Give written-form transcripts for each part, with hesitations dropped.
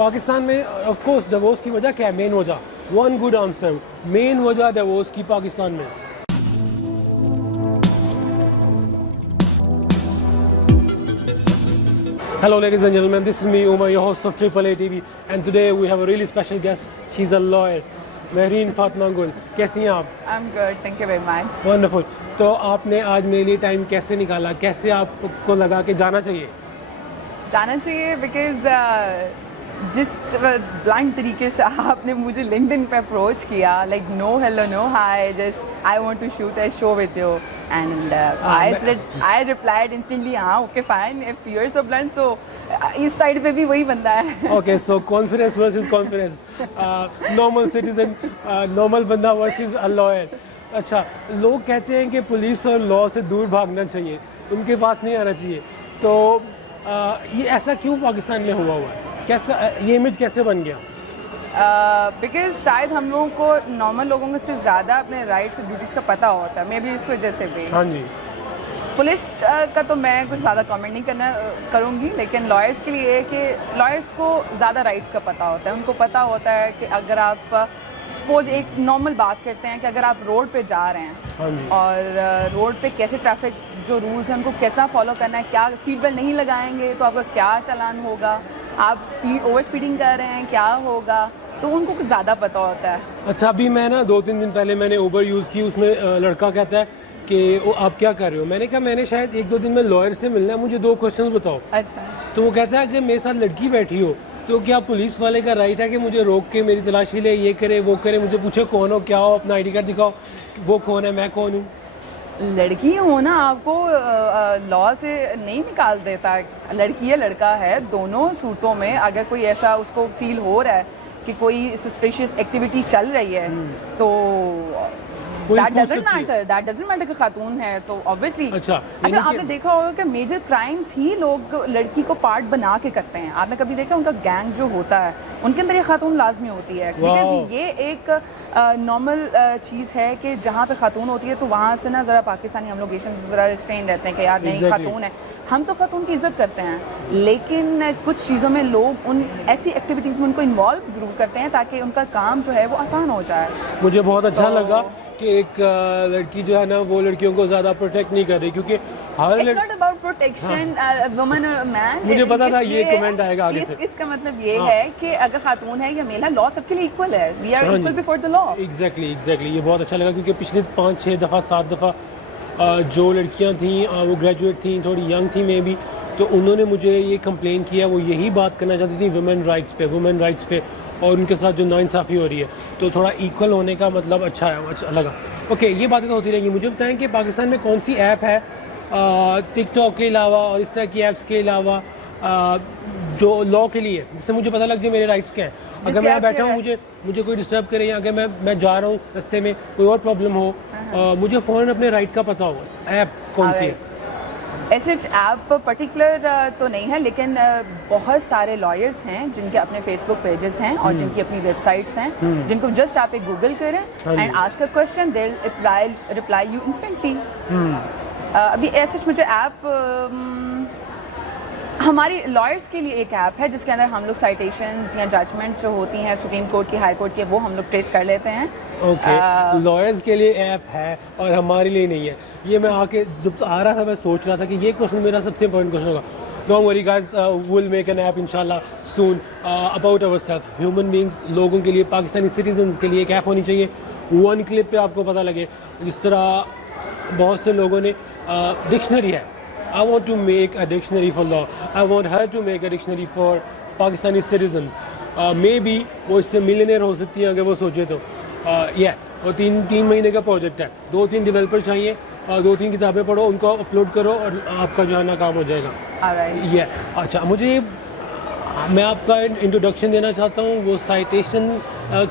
पाकिस्तान में of course divorce की वजह क्या है? मेन वजह, वन गुड आंसर, मेन वजह डिवोर्स की पाकिस्तान में। Hello ladies and gentlemen, this is me Umar, your host of AAA TV, and today we have a really special guest. She's a lawyer, Mehreen Fatima Gul. कैसी हैं आप? I'm good, thank you very much. Wonderful. तो आपने आज मेरे लिए time कैसे निकाला? कैसे आपको लगा कि जाना चाहिए? जाना चाहिए बिकॉज जिस ब्लंट तरीके से आपने मुझे लिंक्डइन पे अप्रोच किया, like no hello no hi, just I want to shoot a show with you and I replied instantly हाँ okay fine, if you are so blunt, so इस साइड पे भी वही बंदा है। Okay, so confidence versus confidence, normal citizen, normal बंदा versus a lawyer. अच्छा, लोग कहते हैं कि पुलिस और लॉ से दूर भागना चाहिए, उनके पास नहीं आना चाहिए, तो ये ऐसा क्यों पाकिस्तान में हुआ है? कैसा ये इमेज कैसे बन गया? बिकॉज शायद हम लोगों को नॉर्मल लोगों से ज़्यादा अपने राइट्स और ड्यूटीज़ का पता होता है, मे बी इस वजह से भी। हाँ जी। पुलिस का तो मैं कुछ ज़्यादा कमेंट नहीं करूँगी, लेकिन लॉयर्स के लिए कि लॉयर्स को ज़्यादा राइट्स का पता होता है। उनको पता होता है कि अगर आप सपोज एक नॉर्मल बात करते हैं कि अगर आप रोड पे जा रहे हैं और रोड पे कैसे ट्रैफिक जो रूल्स हैं उनको कैसा फॉलो करना है, क्या सीट बेल्ट नहीं लगाएंगे तो आपका क्या चालान होगा, आप ओवर स्पीडिंग कर रहे हैं क्या होगा, तो उनको कुछ ज़्यादा पता होता है। अच्छा, अभी मैं ना 2-3 दिन पहले मैंने उबर यूज़ की, उसमें लड़का कहता है कि आप क्या कर रहे हो? मैंने कहा मैंने शायद 1-2 दिन में लॉयर से मिलना है, मुझे 2 क्वेश्चन बताओ। अच्छा। तो वो कहता है कि मेरे साथ लड़की बैठी हो तो क्या पुलिस वाले का राइट है कि मुझे रोक के मेरी तलाशी ले, ये करे वो करे, मुझे पूछे कौन हो क्या हो, अपना ID कार्ड दिखाओ, वो कौन है मैं कौन हूँ? लड़की हो ना, आपको लॉ से नहीं निकाल देता। लड़की है लड़का है, दोनों सूरतों में अगर कोई ऐसा उसको फील हो रहा है कि कोई सस्पिशियस एक्टिविटी चल रही है तो दैट डजंट मैटर कि खातून है तो ऑब्वियसली। अच्छा, आपने देखा होगा कि मेजर क्राइम्स ही लोग लड़की को पार्ट बना के करते हैं। आपने कभी देखा उनका गैंग जो होता है उनके अंदर ये खातून लाजमी होती है, बिकॉज ये एक नॉर्मल चीज़ है कि जहाँ पे खातून होती है तो वहाँ से ना ज़रा पाकिस्तानी हम लोग एशियन से ज़रा रिस्ट्रेन रहते हैं कि यार नहीं खातून है। हम तो खातून की इज़्ज़त करते हैं, लेकिन कुछ चीज़ों में लोग उन ऐसी एक्टिविटीज़ में उनको इन्वॉल्व ज़रूर करते हैं ताकि उनका काम जो है वो आसान हो जाए। मुझे बहुत अच्छा लगा कि एक लड़की जो है ना वो लड़कियों को ज़्यादा प्रोटेक्ट नहीं कर रही, क्योंकि हर It's not about protection, woman or man। मुझे पता था ये कमेंट आएगा आगे से। इसका मतलब ये है कि अगर खातून है या मेल है, लॉ सबके लिए इक्वल है। We are equal before the law। Exactly ये बहुत अच्छा लगा, क्योंकि पिछले 5-6 दफ़ा 7 दफ़ा जो लड़कियां थी वो ग्रेजुएट थी, थोड़ी यंग थी में भी, तो उन्होंने मुझे ये कंप्लेन किया, वो यही बात करना चाहती थी वुमेन राइट्स पे और उनके साथ जो नाइंसाफ़ी हो रही है, तो थोड़ा इक्वल होने का मतलब अच्छा लगा। ओके, ये बातें तो होती रहेंगी। मुझे बताएं कि पाकिस्तान में कौन सी ऐप है टिकटॉक के अलावा और इस तरह की ऐप्स के अलावा जो लॉ के लिए, जिससे मुझे पता लग जाए मेरे राइट्स क्या हैं? अगर मैं बैठा हूँ, मुझे कोई डिस्टर्ब करे, या अगर मैं जा रहा हूँ रास्ते में कोई और प्रॉब्लम हो, मुझे फ़ौरन अपने राइट का पता हो, ऐप कौन सी है? ऐसे ऐप पर्टिकुलर तो नहीं है, लेकिन बहुत सारे लॉयर्स हैं जिनके अपने फेसबुक पेजेस हैं और जिनकी अपनी वेबसाइट्स हैं, जिनको जस्ट आप एक गूगल करें and ask a question, they will reply you instantly. अभी ऐसे मुझे ऐप हमारी लॉयर्स के लिए एक ऐप है जिसके अंदर हम लोग साइटेशंस या जजमेंट्स जो होती हैं सुप्रीम कोर्ट की, हाई कोर्ट की, वो हम लोग ट्रेस कर लेते हैं। ओके, लॉयर्स के लिए ऐप है और हमारे लिए नहीं है। ये मैं आके जब आ रहा था मैं सोच रहा था कि ये क्वेश्चन मेरा सबसे इंपॉर्टेंट क्वेश्चन होगा। Don't worry guys, will make an app इंशाल्लाह सून अबाउट आवरसेल्फ, ह्यूमन बीइंग्स, लोगों के लिए, पाकिस्तानी सिटीजन्स के लिए एक ऐप होनी चाहिए। वन क्लिक पे आपको पता लगे, जिस तरह बहुत से लोगों ने डिक्शनरी है, I want to make a dictionary for law. I want her to make a dictionary for Pakistani citizen. Maybe वो इससे मिलियनेयर हो सकती है अगर वो सोचे तो। वो 3 महीने का प्रोजेक्ट है, 2-3 डेवलपर चाहिए, 2-3 किताबें पढ़ो, उनको अपलोड करो और आपका जो है ना काम हो जाएगा। अच्छा, मैं आपका इंट्रोडक्शन देना चाहता हूँ। वो साइटेशन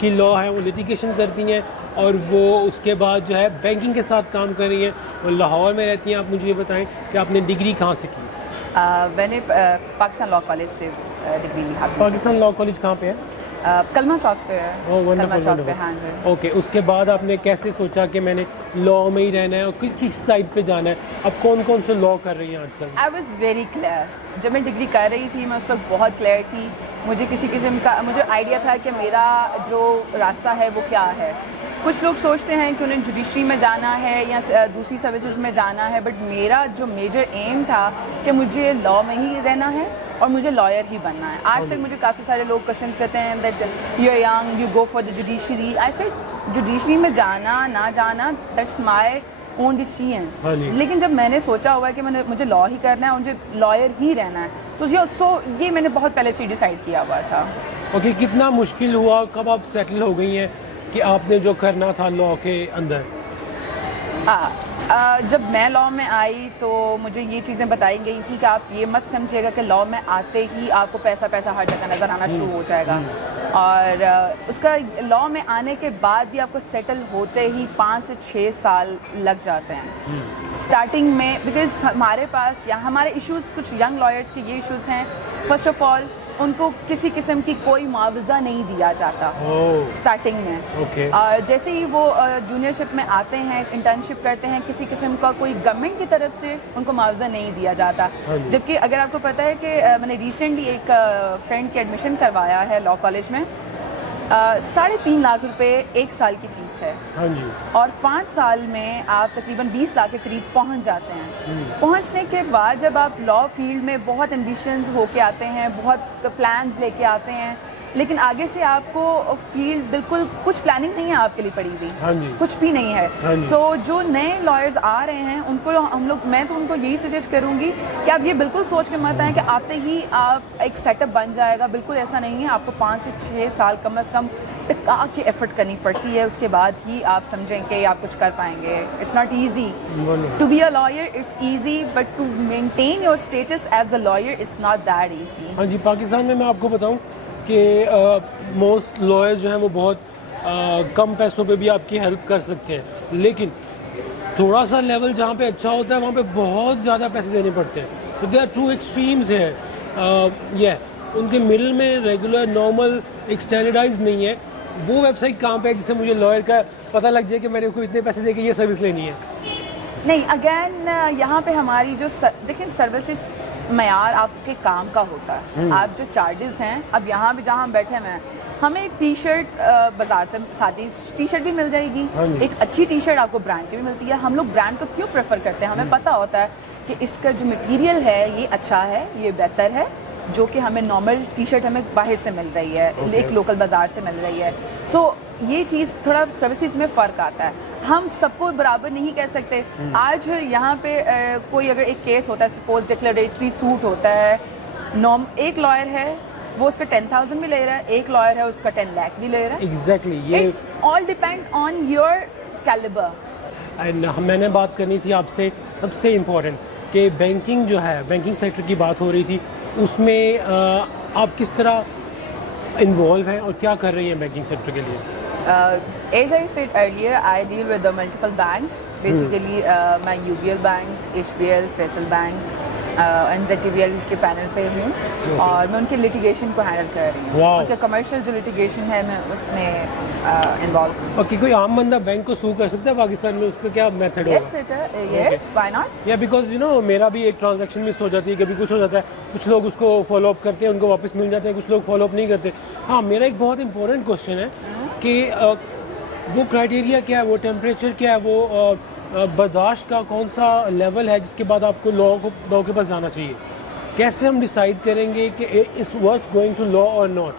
की लॉ है, वो लिटिगेशन करती हैं और वो उसके बाद जो है बैंकिंग के साथ काम कर रही हैं, वो लाहौर में रहती हैं। आप मुझे ये बताएं कि आपने डिग्री कहाँ से की? मैंने पाकिस्तान लॉ कॉलेज से डिग्री हासिल की। पाकिस्तान लॉ कॉलेज कहाँ पे है? कलमा चौक पे है। ओह कलमा चौक पे, वंडरफुल। हाँ जी। ओके, उसके बाद आपने कैसे सोचा कि मैंने लॉ में ही रहना है और किस साइड पे जाना है? अब कौन कौन से लॉ कर रही हैं आजकल? I was very clear. जब मैं डिग्री कर रही थी मैं उस वक्त बहुत क्लियर थी। मुझे किसी किस्म का मुझे आइडिया था कि मेरा जो रास्ता है वो क्या है। कुछ लोग सोचते हैं कि उन्हें जुडिशरी में जाना है या दूसरी सर्विसेज में जाना है, बट मेरा जो मेजर एम था कि मुझे लॉ में ही रहना है और मुझे लॉयर ही बनना है। आज तक मुझे काफ़ी सारे लोग क्वेश्चन करते हैं that you are young, you go for the judiciary. I said judiciary में जाना ना जाना दैट्स माय ओन डिसीजन। लेकिन जब मैंने सोचा हुआ है कि मुझे लॉ ही करना है, मुझे लॉयर ही रहना है, तो ये मैंने बहुत पहले से डिसाइड किया हुआ था। ओके, कितना मुश्किल हुआ, कब आप सेटल हो गई हैं कि आपने जो करना था लॉ के अंदर? जब मैं लॉ में आई तो मुझे ये चीज़ें बताई गई थी कि आप ये मत समझिएगा कि लॉ में आते ही आपको पैसा पैसा हर जगह नज़र आना शुरू हो जाएगा, और उसका लॉ में आने के बाद भी आपको सेटल होते ही 5 से 6 साल लग जाते हैं स्टार्टिंग में। बिकॉज हमारे पास या हमारे इश्यूज़, कुछ यंग लॉयर्स के ये इश्यूज़ हैं। फर्स्ट ऑफ ऑल उनको किसी किस्म की कोई मुआवजा नहीं दिया जाता स्टार्टिंग में। और जैसे ही वो जूनियरशिप में आते हैं, इंटर्नशिप करते हैं, किसी किस्म का कोई गवर्नमेंट की तरफ से उनको मुआवजा नहीं दिया जाता। जबकि अगर आपको पता है कि मैंने रिसेंटली एक फ्रेंड की एडमिशन करवाया है लॉ कॉलेज में, 3.5 लाख रुपए 1 साल की फ़ीस है। हाँ जी। और 5 साल में आप तकरीबन 20 लाख के करीब पहुंच जाते हैं। पहुंचने के बाद जब आप लॉ फील्ड में बहुत एम्बिशंस होके आते हैं, बहुत प्लान्स लेके आते हैं, लेकिन आगे से आपको फील्ड बिल्कुल कुछ प्लानिंग नहीं है आपके लिए पड़ी हुई। हाँ जी। कुछ भी नहीं है। सो जो नए लॉयर्स आ रहे हैं उनको मैं तो उनको यही सजेस्ट करूँगी कि आप ये बिल्कुल सोच के मत आएँ कि आते ही आप एक सेटअप बन जाएगा। बिल्कुल ऐसा नहीं है। आपको 5 से 6 साल कम से कम टिका के एफर्ट करनी पड़ती है, उसके बाद ही आप समझें कि आप कुछ कर पाएंगे। It's not easy to be a lawyer, it's easy, but to maintain your status as a lawyer is not that easy. हाँ जी, पाकिस्तान में मैं आपको बताऊं कि मोस्ट लॉयर्स जो हैं वो बहुत कम पैसों पे भी आपकी हेल्प कर सकते हैं, लेकिन थोड़ा सा लेवल जहाँ पे अच्छा होता है वहाँ पे बहुत ज़्यादा पैसे देने पड़ते हैं। सो दे आर 2 एक्सट्रीम्स हैं। उनके मिडिल में रेगुलर नॉर्मल एक स्टैंडर्डाइज नहीं है। वो वेबसाइट कहाँ पे है जिससे मुझे लॉयर का पता लग जाए कि मेरे को इतने पैसे दे के ये सर्विस लेनी है? नहीं, अगेन यहाँ पे हमारी जो देखिए सर्विसेज मयार आपके काम का होता है। आप जो चार्जेस हैं, अब यहाँ भी जहाँ हम बैठे हुए हैं, हमें एक टी शर्ट बाज़ार से सादी टी शर्ट भी मिल जाएगी। एक अच्छी टी शर्ट आपको ब्रांड की भी मिलती है। हम लोग ब्रांड को क्यों प्रेफर करते हैं? हमें पता होता है कि इसका जो मटेरियल है ये अच्छा है, ये बेहतर है, जो कि हमें नॉर्मल टी शर्ट हमें बाहर से मिल रही है, एक लोकल बाज़ार से मिल रही है। सो ये चीज़ थोड़ा सर्विसेज में फ़र्क आता है। हम सबको बराबर नहीं कह सकते। आज यहाँ पे कोई अगर एक केस होता है, सपोज डिक्लेरेटरी सूट होता है, एक लॉयर है वो उसका 10,000 भी ले रहा है, एक लॉयर है उसका 10 लाख भी ले रहा है। एग्जैक्टली, ये it's all depend on your calibre. And मैंने बात करनी थी आपसे सबसे इम्पोर्टेंट कि बैंकिंग जो है, बैंकिंग सेक्टर की बात हो रही थी, उसमें आप किस तरह इन्वॉल्व हैं और क्या कर रही हैं बैंकिंग सेक्टर के लिए? As I said earlier, I deal with the multiple banks. Basically, मैं UBL bank, HBL, Faisal bank, NZTBL के पैनल पे हूँ और मैं उनके लिटिगेशन को हैंडल कर रही हूँ। उनके कमर्शियल जो लिटिगेशन है मैं उसमें इन्वॉल्व हूँ। ओके, कोई आम बंदा बैंक को सू कर सकता है पाकिस्तान में? उसका क्या मेथड होगा? Yes, why not? या बिकॉज मेरा भी एक ट्रांजैक्शन मिस हो जाती है, कभी कुछ हो जाता है, कुछ लोग उसको फॉलो अप करते हैं, उनको वापस मिल जाते हैं, कुछ लोग फॉलो अप नहीं करते। हाँ, मेरा एक बहुत इंपॉर्टेंट क्वेश्चन है कि वो क्राइटेरिया क्या है, वो टेम्परेचर क्या है, वो बर्दाश्त का कौन सा लेवल है जिसके बाद आपको लॉ के पास जाना चाहिए? कैसे हम डिसाइड करेंगे कि इस वर्थ गोइंग टू लॉ और नॉट?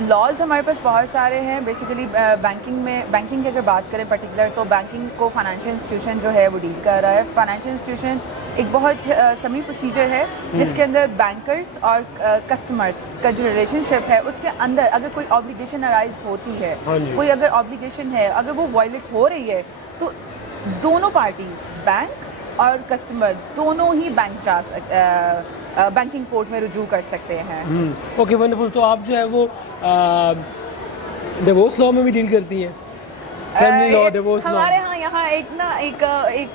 लॉज हमारे पास बहुत सारे हैं। बेसिकली बैंकिंग की अगर बात करें पर्टिकुलर, तो बैंकिंग को फाइनेंशियल इंस्टीट्यूशन जो है वो डील कर रहा है। फाइनेंशियल इंस्टीट्यूशन एक बहुत समी प्रोसीजर है जिसके अंदर बैंकर्स और कस्टमर्स का जो रिलेशनशिप है उसके अंदर अगर कोई ऑब्लिगेशन अराइज होती है, कोई अगर ऑब्लिगेशन है, अगर वो वायलेट हो रही है, तो दोनों पार्टीज, बैंक और कस्टमर, दोनों ही बैंकिंग कोर्ट में रुजू कर सकते हैं। Okay, wonderful. तो आप जो है वो डिवोर्स लॉ में भी डील करती हैं? Family law, divorce law? हमारे यहाँ एक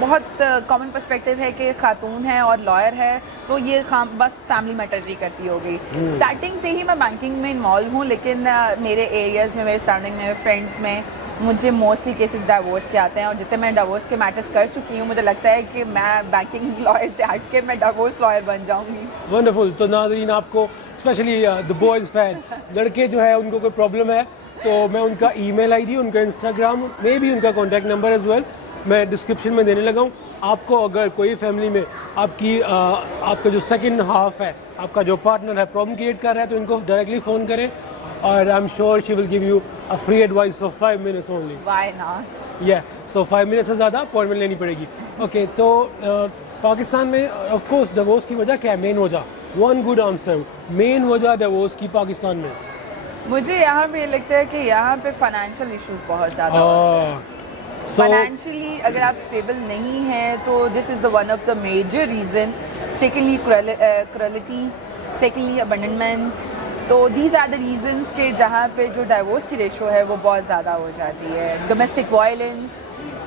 बहुत कॉमन पर्सपेक्टिव है कि खातून है और लॉयर है तो ये बस फैमिली मैटर्स ही करती होगी। स्टार्टिंग से ही मैं बैंकिंग में इन्वॉल्व हूँ, लेकिन मेरे एरियाज़ में, मेरे सराउंडिंग में, फ्रेंड्स में मुझे मोस्टली केसेस डिवोर्स के आते हैं, और जितने मैं डिवोर्स के मैटर्स कर चुकी हूँ मुझे लगता है कि मैं बैंकिंग लॉयर से हट के मैं डिवोर्स लॉयर बन जाऊँगी। वंडरफुल। तो नाज़रीन, आपको स्पेशली द बॉयज़ फैन लड़के जो है उनको कोई प्रॉब्लम है तो मैं उनका ईमेल आईडी, उनका इंस्टाग्राम में भी, उनका कॉन्टैक्ट नंबर एज वेल मैं डिस्क्रिप्शन में देने लगा हूँ। आपको अगर कोई फैमिली में आपका जो सेकंड हाफ है, आपका जो पार्टनर है, प्रॉब्लम क्रिएट कर रहा है तो इनको डायरेक्टली फ़ोन करें और I am sure she will give you a free advice of 5 minutes only. Why not? या सो 5 मिनट से ज़्यादा अपॉइंटमेंट लेनी पड़ेगी। ओके, तो पाकिस्तान में ऑफ कोर्स डिवोर्स की वजह क्या है? मेन वजह, वन गुड आंसर, मेन वजह डिवोर्स की पाकिस्तान में मुझे यहाँ पे लगता है कि यहाँ पे फाइनेंशियल इश्यूज बहुत ज़्यादा फाइनेंशियली अगर आप स्टेबल नहीं हैं तो this is the one of the major reason. Secondly cruelty, secondly abandonment, तो दीज आर द रीजंस के जहाँ पे जो डाइवोर्स की रेशो है वो बहुत ज़्यादा हो जाती है। डोमेस्टिक वायलेंस,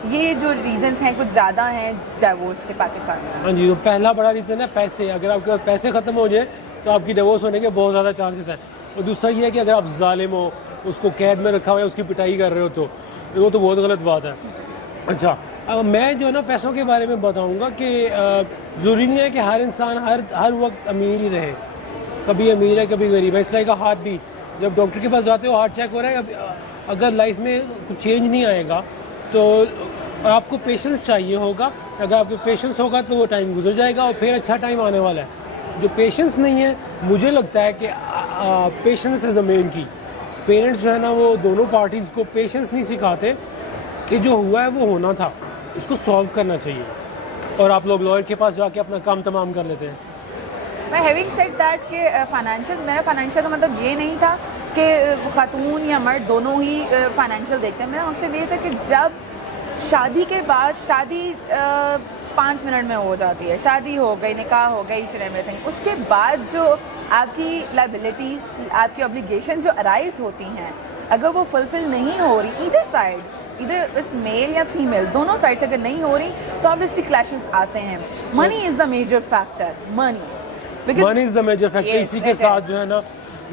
ये जो रीजंस हैं कुछ ज़्यादा हैं डाइवोर्स के पाकिस्तान में। हाँ जी, तो पहला बड़ा रीज़न है पैसे। अगर आपके पास पैसे ख़त्म हो जाए तो आपकी डिवोर्स होने के बहुत ज़्यादा चांसेस हैं। और दूसरा ये है कि अगर आप जालिम हो, उसको कैद में रखा हुआ है, उसकी पिटाई कर रहे हो तो वो तो बहुत गलत बात है। अच्छा, अब मैं जो है ना पैसों के बारे में बताऊँगा कि ज़रूरी नहीं है कि हर इंसान हर वक्त अमीर ही रहे। कभी अमीर है, कभी गरीब है। इस लाइक का हार्ट बीट, जब डॉक्टर के पास जाते हो हार्ट चेक हो रहा है, अब अगर लाइफ में कुछ चेंज नहीं आएगा तो आपको पेशेंस चाहिए होगा। अगर आपको पेशेंस होगा तो वो टाइम गुजर जाएगा और फिर अच्छा टाइम आने वाला है। जो पेशेंस नहीं है, मुझे लगता है कि पेशेंस इज़ द मेन की। पेरेंट्स जो है ना वो दोनों पार्टीज़ को पेशेंस नहीं सिखाते कि जो हुआ है वो होना था, इसको सॉल्व करना चाहिए, और आप लोग लॉयर के पास जाके अपना काम तमाम कर लेते हैं। मैं हैविंग सेड दैट कि मेरा फाइनेंशियल का मतलब ये नहीं था कि खातून या मर्द दोनों ही फाइनेंशियल देखते हैं। मेरा मकसद ये था कि जब शादी के बाद, शादी 5 मिनट में हो जाती है, शादी हो गई, निकाह हो गई, ईच एंड एवरीथिंग, उसके बाद जो आपकी लायबिलिटीज़, आपकी ऑब्लिगेशन जो अराइज होती हैं, अगर वो फुलफिल नहीं हो रही ईदर साइड, इधर इस मेल या फीमेल दोनों साइड से अगर नहीं हो रही तो ऑब्वियसली क्लैशेस आते हैं। Money is the major factor, money is the major factor. इसी के साथ जो है ना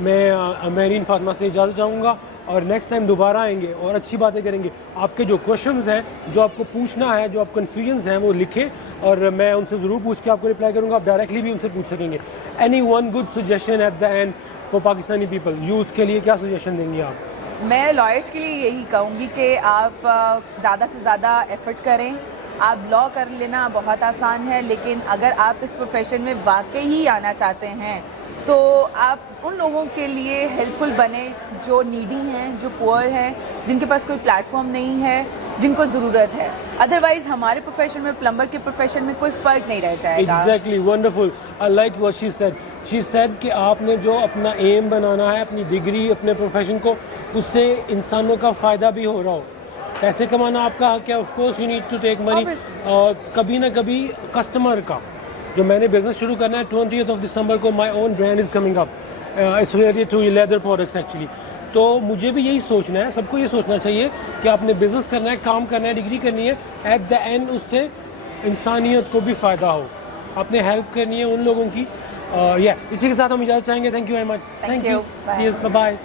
मैं मेरीन फातिमा से इजाज़त चाहूँगा और नेक्स्ट टाइम दोबारा आएंगे और अच्छी बातें करेंगे। आपके जो क्वेश्चंस हैं, जो आपको पूछना है, जो आप कन्फ्यूजन्स हैं, वो लिखें और मैं उनसे ज़रूर पूछ के आपको रिप्लाई करूँगा। आप डायरेक्टली भी उनसे पूछ सकेंगे। Any one good suggestion at the end for Pakistani people, youth के लिए क्या सजेशन देंगे आप? मैं लॉयर्स के लिए यही कहूँगी कि आप ज़्यादा से ज़्यादा एफर्ट करें। आप लॉ कर लेना बहुत आसान है, लेकिन अगर आप इस प्रोफेशन में वाकई ही आना चाहते हैं तो आप उन लोगों के लिए हेल्पफुल बने जो नीडी हैं, जो पुअर हैं, जिनके पास कोई प्लेटफॉर्म नहीं है, जिनको ज़रूरत है। अदरवाइज़ हमारे प्रोफेशन में, प्लम्बर के प्रोफेशन में कोई फ़र्क नहीं रह जाएगा। Exactly, wonderful, I like what she said. She said कि आपने जो अपना एम बनाना है, अपनी डिग्री, अपने प्रोफेशन को, उससे इंसानों का फ़ायदा भी हो रहा हो। पैसे कमाना आपका हक है, of course you need to take money, और कभी ना कभी कस्टमर का, जो मैंने बिज़नेस शुरू करना है 20th of December को, my own brand is coming up, it's related to leather products actually. तो मुझे भी यही सोचना है, सबको ये सोचना चाहिए कि आपने बिज़नेस करना है, काम करना है, डिग्री करनी है, एट द एंड उससे इंसानियत को भी फ़ायदा हो, आपने हेल्प करनी है उन लोगों की। इसी के साथ हम इजाज़त चाहेंगे। Thank you very much. Thank you, bye bye.